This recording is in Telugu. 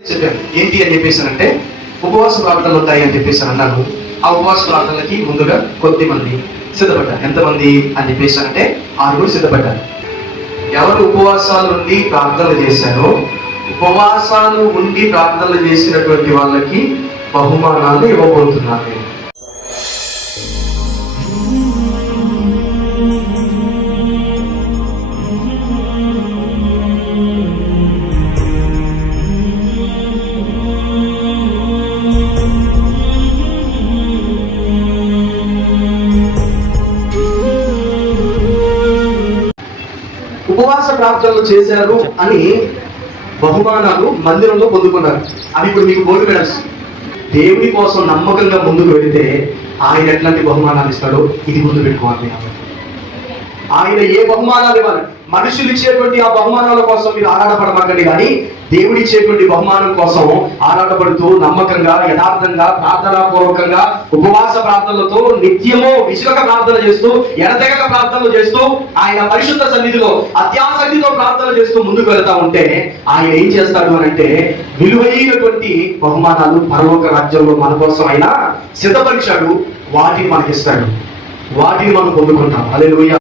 చెప్పాను ఏంటి అని చెప్పేసానంటే ఉపవాస ప్రార్థనలు ఉంటాయి అని చెప్పేసి అన్నాను. ఆ ఉపవాస ప్రార్థనలకి ముందుగా కొద్దిమంది సిద్ధపడ్డారు. ఎంతమంది అని చెప్పేసానంటే 6 సిద్ధపడ్డారు. ఎవరు ఉపవాసాలు ఉండి ప్రార్థనలు చేశారో, ఉపవాసాలు ఉండి ప్రార్థనలు చేసినటువంటి వాళ్ళకి బహుమానాలు ఇవ్వబోతున్నాను. ఉపవాస ప్రార్థనలు చేశారు అని బహుమానాలు మందిరంలో పొందుకున్నారు. అవి ఇప్పుడు మీకు బోర్డు మెడల్స్. దేవుని కోసం నమ్మకంగా ముందుకు వెళితే ఆయన ఎట్లాంటి బహుమానాలు ఇస్తాడో ఇది గుర్తు పెట్టుకోవాలి. ఆయన ఏ బహుమానాలు ఇవ్వాలి, మనుషులు ఇచ్చేటువంటి ఆ బహుమానాల కోసం మీరు ఆరాటపడమాకండి, కానీ దేవుడు ఇచ్చేటువంటి బహుమానం కోసం ఆరాటపడుతూ నమ్మకంగా, యథార్థంగా, ప్రార్థనాపూర్వకంగా, ఉపవాస ప్రార్థనలతో నిత్యము విసుగక ప్రార్థన చేస్తూ, ఎడతెగక ప్రార్థనలు చేస్తూ, ఆయన పరిశుద్ధ సన్నిధిలో అత్యాసక్తితో ప్రార్థన చేస్తూ ముందుకు వెళ్తా ఉంటే ఆయన ఏం చేస్తాడు అని అంటే విలువైనటువంటి బహుమానాలు పరలోక రాజ్యంలో మన కోసం ఆయన సిద్ధపరిచాడు. వాటిని మనకిస్తాడు, వాటిని మనం పొందుకుంటాం. హల్లెలూయా.